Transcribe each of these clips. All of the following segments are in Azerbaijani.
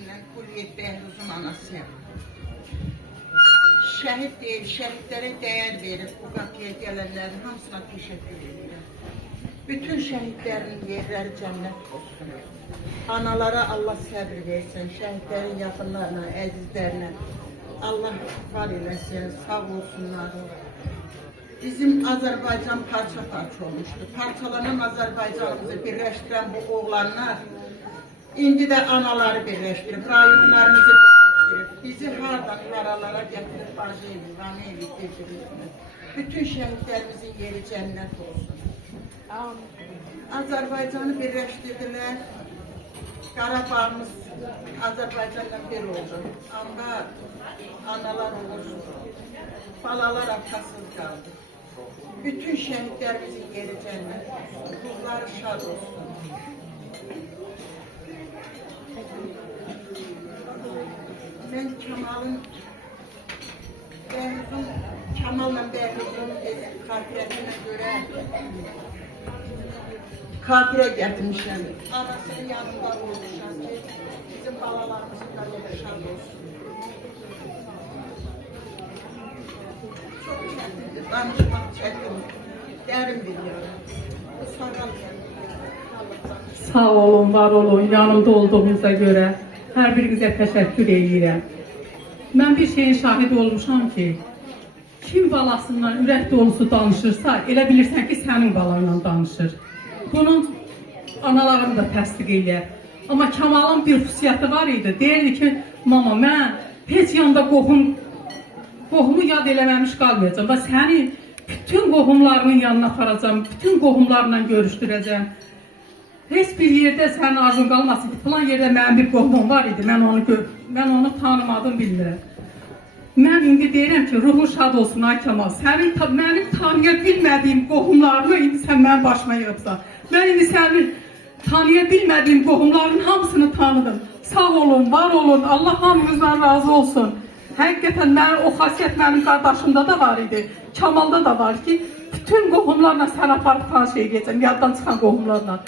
rayonundan Kulliyet Behruz'un anasıyım. Şehit değil, şehitlere değer verip bu kapıya gelenlerin hamısına teşekkür ederim. Bütün şehitlerin yerleri cennet olsun. Analara Allah sabır versin, şehitlerin yakınlarına, əzizlerine Allah var eləsin, sağ olsunlar. Bizim Azerbaycan parça olmuştu. Parçalanan Azerbaycanımızı birleştiren bu oğlanlar indi de anaları birleştirip, rayonlarımızı birleştirip, bizi hardan haralara getirip Bajeli, Rameli getirdiniz. Bütün şehitlerimizin yeri cennet olsun. Azerbaycan'ı birleştirdiler. Qarabağımız Azerbaycan'la bir oldu. Ama analar olsun, balalar atasız kaldı. Bütün şehitlerimizin yeri cennet olsun. Ruhları şad olsun. Ben Kemal'la Behruz'un kafiresine göre kafire getirmişler. Anasının yanında olmuşlar ki bizim balalarımızın da şad olsun. Çok çekildi, danışmak çekildi. Derin biliyorum. Sağ olun, var olun, yanımda olduğunuza göre her birinizə təşəkkür edirəm. Mən bir şeyin şahidi olmuşam ki, kim balasından ürək dolusu danışırsa, elə bilirsən ki, sənin balayla danışır. Bunun analarım da təsdiq edir. Amma Kemal'ın bir xüsusiyyəti var idi. Deyirdi ki, mama, mən heç yanda qohumu yad eləməmiş qalmayacam və səni bütün qohumlarının yanına aparacam, bütün qohumlarla görüşdürəcəm. Heç bir yerdə sənin arzun qalmasın ki, falan yerdə mənim bir qohumum var idi, mən onu tanımadım, bilmirəm. Mən indi deyirəm ki, ruhun şad olsun ay Kemal, mənim tanıya bilmədiyim qohumlarını indi sən mənim başıma yığıbsan. Mən indi sənin tanıya bilmədiyim qohumların hamısını tanıdım. Sağ olun, var olun, Allah hamınızdan razı olsun. Həqiqətən o xasiyyət mənim qardaşımda da var idi, Kemal'da da var ki, bütün qohumlarla sən aparıb tanış edəcəm, yaddan çıxan qohumlarla.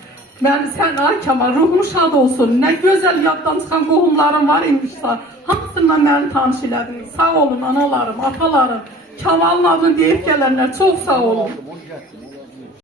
Sən ay Kemal, ruhun şad olsun, nə gözəl yaddan çıxan qohumlarım var imişsə, hamısından məni tanış elədiniz. Sağ olun analarım, atalarım, Kemal'ın adını deyib gələnlər, çox sağ olun.